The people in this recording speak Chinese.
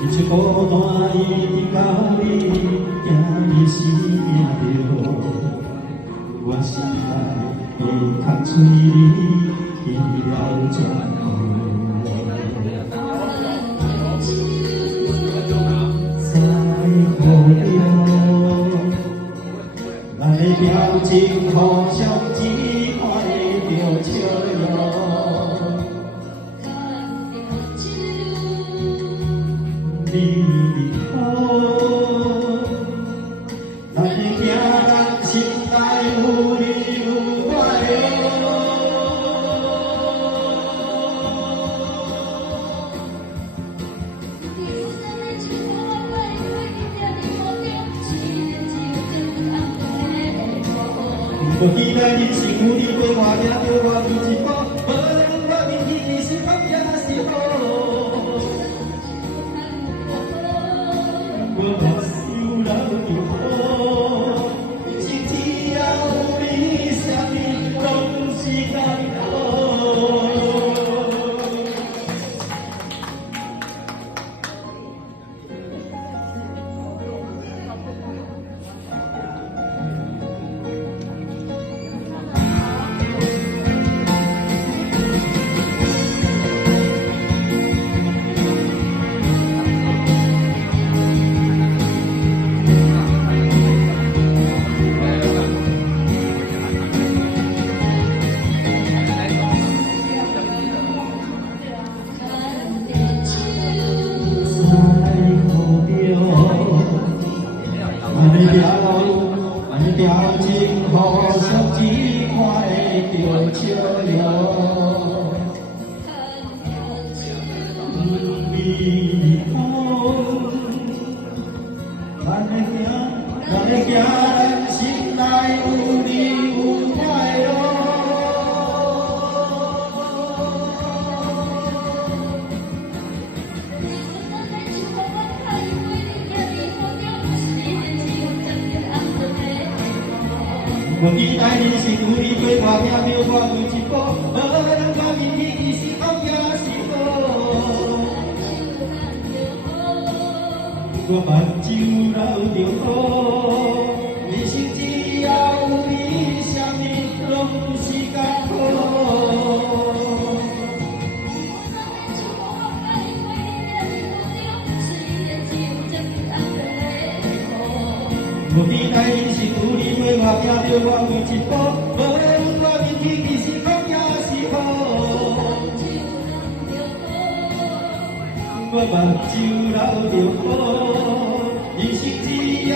一個大い光やりしめよわしがいかついひらうじゃ最後よ來表情好像幾塊表情よ離開來行人心內有你有我よ我期待你幸福你對我也對我一起過無論我面對是風也是雨我目睭流着雨是只要你什麼攏是難過表情好像幾塊表情よ離開咱的家人心內有你有我よ我期待你幸福你對我也沒有我有一個無論我面對是風也是雨我目睭流着雨你是只要你什麼攏是艱苦我期待你幸福你對我也沒有我有一個無論我面對是風也是雨我目睭流着雨你是只要